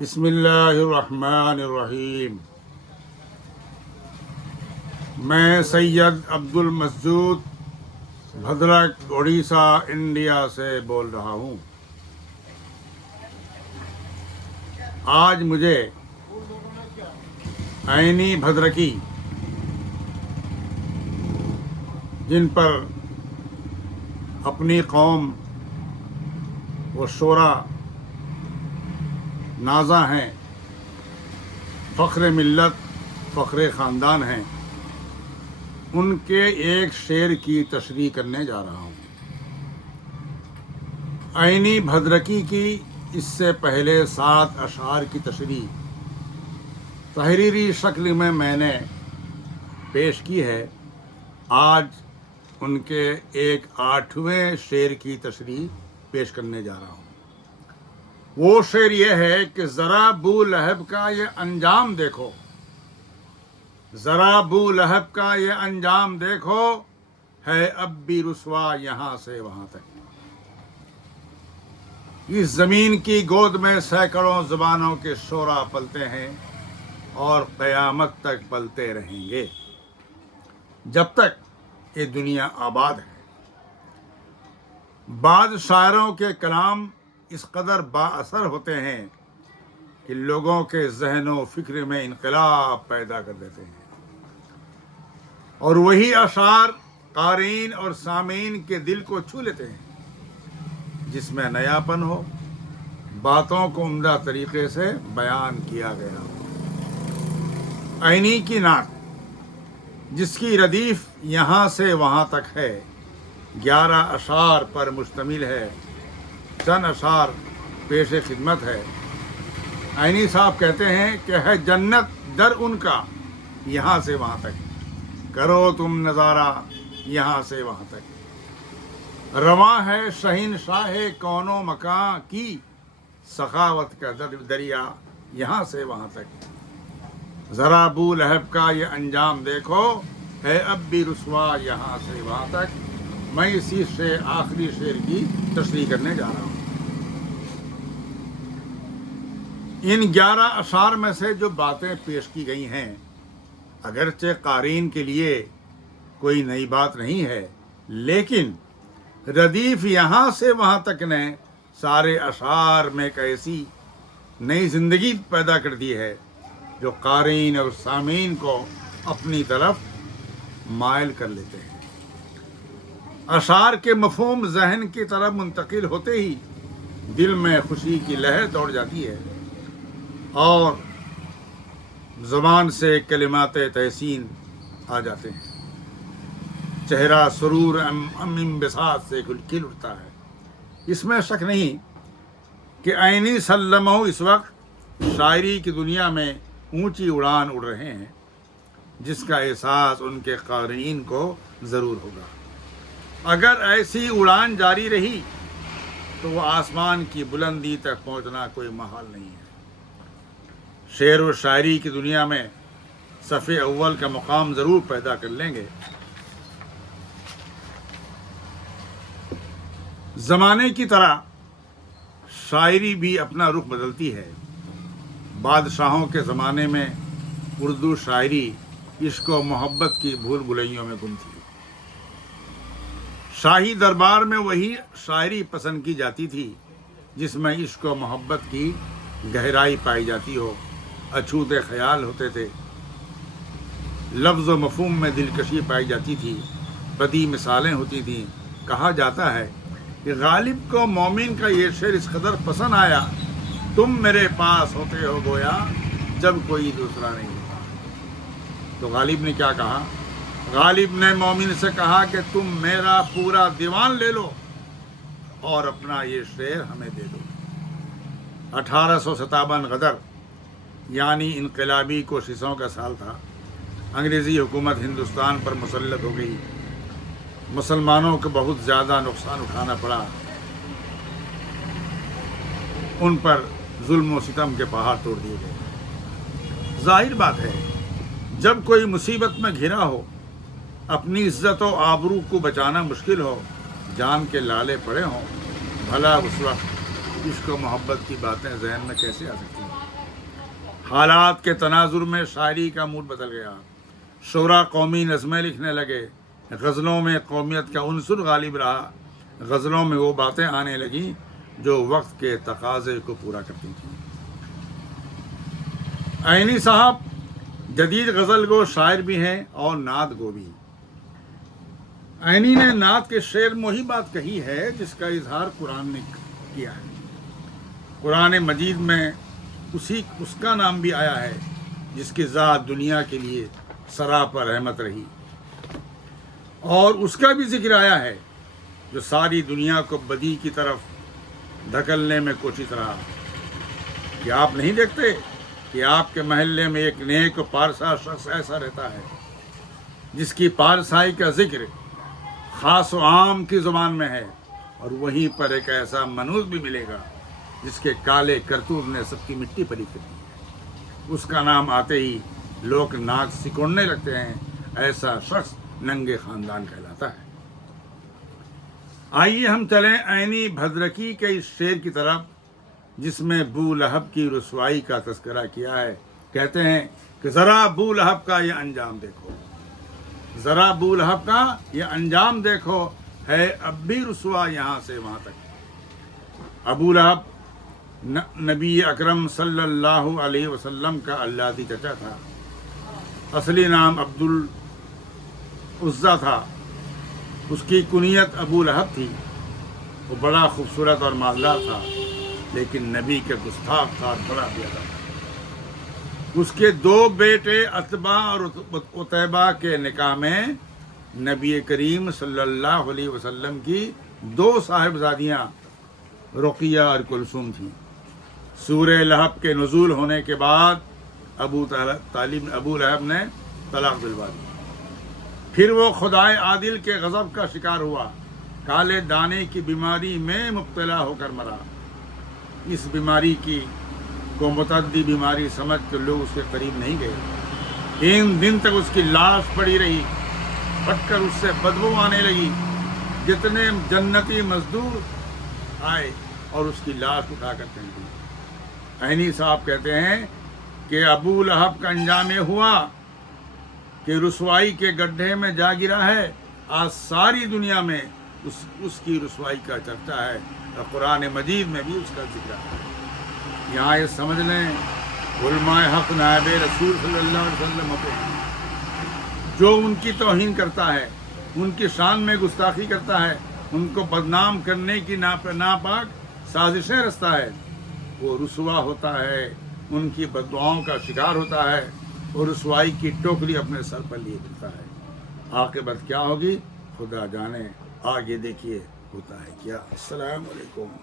بسم اللہ الرحمن الرحیم۔ میں سید عبد المسجود بھدرک اڑیسہ انڈیا سے بول رہا ہوں۔ آج مجھے عینی بھدرکی جن پر اپنی قوم و شعراء نازاں ہیں، فخر ملت فخر خاندان ہیں، ان کے ایک شعر کی تشریح کرنے جا رہا ہوں۔ عینی بھدرکی کی اس سے پہلے 7 اشعار کی تشریح تحریری شکل میں نے پیش کی ہے۔ آج ان کے ایک 8ویں شعر کی تشریح پیش کرنے جا رہا ہوں۔ وہ شعر یہ ہے کہ ذرا بو لہب کا یہ انجام دیکھو، ذرا بو لہب کا یہ انجام دیکھو، ہے اب بھی رسوا یہاں سے وہاں تک۔ اس زمین کی گود میں سینکڑوں زبانوں کے شعراء پلتے ہیں اور قیامت تک پلتے رہیں گے، جب تک یہ دنیا آباد ہے۔ بعض شاعروں کے کلام اس قدر با اثر ہوتے ہیں کہ لوگوں کے ذہن و فکر میں انقلاب پیدا کر دیتے ہیں، اور وہی اشعار قارئین اور سامعین کے دل کو چھو لیتے ہیں، جس میں نیاپن ہو، باتوں کو عمدہ طریقے سے بیان کیا گیا ہو۔ عینی کی نعت، جس کی ردیف یہاں سے وہاں تک ہے، 11 اشعار پر مشتمل ہے۔ چند اشعار پیش خدمت ہے۔ عینی صاحب کہتے ہیں کہ ہے جنت در ان کا یہاں سے وہاں تک، کرو تم نظارہ یہاں سے وہاں تک۔ رواں ہے شہنشاہ کون و مکاں کی سخاوت کا دریا یہاں سے وہاں تک۔ ذرا بو لہب کا یہ انجام دیکھو، ہے اب بھی رسوا یہاں سے وہاں تک۔ میں اسی سے آخری شعر کی تشریح کرنے جا رہا ہوں۔ ان 11 اشعار میں سے جو باتیں پیش کی گئی ہیں، اگرچہ قارئین کے لیے کوئی نئی بات نہیں ہے، لیکن ردیف یہاں سے وہاں تک نے سارے اشعار میں ایک ایسی نئی زندگی پیدا کر دی ہے جو قارئین اور سامعین کو اپنی طرف مائل کر لیتے ہیں۔ اشعار کے مفہوم ذہن کی طرف منتقل ہوتے ہی دل میں خوشی کی لہر دوڑ جاتی ہے، اور زبان سے کلمات تحسین آ جاتے ہیں۔ چہرہ سرور انبساط سے کھل اٹھتا ہے۔ اس میں شک نہیں کہ عینی سلمہ اس وقت شاعری کی دنیا میں اونچی اڑان اڑ رہے ہیں، جس کا احساس ان کے قارئین کو ضرور ہوگا۔ اگر ایسی اڑان جاری رہی تو وہ آسمان کی بلندی تک پہنچنا کوئی محال نہیں ہے۔ شعر و شاعری کی دنیا میں صف اول کا مقام ضرور پیدا کر لیں گے۔ زمانے کی طرح شاعری بھی اپنا رخ بدلتی ہے۔ بادشاہوں کے زمانے میں اردو شاعری عشق و محبت کی بھول بھلائیوں میں گم تھی۔ شاہی دربار میں وہی شاعری پسند کی جاتی تھی جس میں عشق و محبت کی گہرائی پائی جاتی ہو، اچھوتے خیال ہوتے تھے، لفظ و مفہوم میں دلکشی پائی جاتی تھی، بدی مثالیں ہوتی تھیں۔ کہا جاتا ہے کہ غالب کو مومن کا یہ شعر اس قدر پسند آیا، تم میرے پاس ہوتے ہو گویا جب کوئی دوسرا نہیں ہوتا۔ تو غالب نے کیا کہا؟ غالب نے مومن سے کہا کہ تم میرا پورا دیوان لے لو اور اپنا یہ شعر ہمیں دے دو۔ 1857 غدر یعنی انقلابی کوششوں کا سال تھا۔ انگریزی حکومت ہندوستان پر مسلط ہو گئی، مسلمانوں کو بہت زیادہ نقصان اٹھانا پڑا، ان پر ظلم و ستم کے پہاڑ توڑ دیے گئے۔ ظاہر بات ہے، جب کوئی مصیبت میں گھرا ہو، اپنی عزت و آبرو کو بچانا مشکل ہو، جان کے لالے پڑے ہوں، بھلا اس وقت عشق و محبت کی باتیں ذہن میں کیسے آ سکتی ہیں؟ حالات کے تناظر میں شاعری کا موڈ بدل گیا، شعراء قومی نظمیں لکھنے لگے، غزلوں میں قومیت کا عنصر غالب رہا، غزلوں میں وہ باتیں آنے لگیں جو وقت کے تقاضے کو پورا کرتی تھیں۔ عینی صاحب جدید غزل گو شاعر بھی ہیں اور نعت گو بھی۔ عینی نے نعت کے شعر میں وہی بات کہی ہے جس کا اظہار قرآن نے کیا ہے۔ قرآن مجید میں اس کا نام بھی آیا ہے جس کی ذات دنیا کے لیے سراپا رحمت رہی، اور اس کا بھی ذکر آیا ہے جو ساری دنیا کو بدی کی طرف دھکیلنے میں کوشش رہا۔ کیا آپ نہیں دیکھتے کہ آپ کے محلے میں ایک نیک و پارسا شخص ایسا رہتا ہے جس کی پارسائی کا ذکر خاص و عام کی زبان میں ہے، اور وہیں پر ایک ایسا منوس بھی ملے گا جس کے کالے کرتوت نے سب کی مٹی پری کر دی ہے۔ اس کا نام آتے ہی لوگ ناک سکوڑنے لگتے ہیں، ایسا شخص ننگے خاندان کہلاتا ہے۔ آئیے ہم چلیں عینی بھدرکی کے اس شعر کی طرف جس میں بو لہب کی رسوائی کا تذکرہ کیا ہے۔ کہتے ہیں کہ ذرا بو لہب کا یہ انجام دیکھو، ذرا بو لہب کا یہ انجام دیکھو، ہے اب بھی رسوا یہاں سے وہاں تک۔ ابو لہب نبی اکرم صلی اللہ علیہ وسلم کا اللہتی چچا تھا۔ اصلی نام عبد العزیٰ تھا، اس کی کنیت ابو لہب تھی۔ وہ بڑا خوبصورت اور مالدار تھا، لیکن نبی کے گستاخ تھا اور بڑا بے ادب تھا۔ اس کے 2 بیٹے عتبہ اور عتیبہ کے نکاح میں نبی کریم صلی اللہ علیہ وسلم کی 2 صاحبزادیاں رقیہ اور کلثوم تھیں۔ سورہ لہب کے نزول ہونے کے بعد ابو لہب نے طلاق دلوا دی۔ پھر وہ خدائے عادل کے غضب کا شکار ہوا، کالے دانے کی بیماری میں مبتلا ہو کر مرا۔ اس بیماری کو متعدی بیماری سمجھ کر لوگ اس کے قریب نہیں گئے۔ 3 دن تک اس کی لاش پڑی رہی، پھٹ کر اس سے بدبو آنے لگی۔ جتنے جنتی مزدور آئے اور اس کی لاش اٹھا کر پھینک دی۔ عینی صاحب کہتے ہیں کہ ابو لہب کا انجام یہ ہوا کہ رسوائی کے گڈھے میں جا گرا ہے۔ آج ساری دنیا میں اس کی رسوائی کا چرچا ہے، اور قرآن مجید میں بھی اس کا ذکر ہے۔ یہاں یہ سمجھ لیں علماء حق نائب رسول صلی اللہ علیہ وسلم ہوتے ہیں۔ جو ان کی توہین کرتا ہے، ان کی شان میں گستاخی کرتا ہے، ان کو بدنام کرنے کی ناپاک سازشیں رچتا ہے، وہ رسوا ہوتا ہے، ان کی بددعاؤں کا شکار ہوتا ہے، اور رسوائی کی ٹوکری اپنے سر پر لیے پھرتا ہے۔ عاقبت کیا ہوگی خدا جانے، آگے دیکھیے ہوتا ہے کیا۔ السلام علیکم۔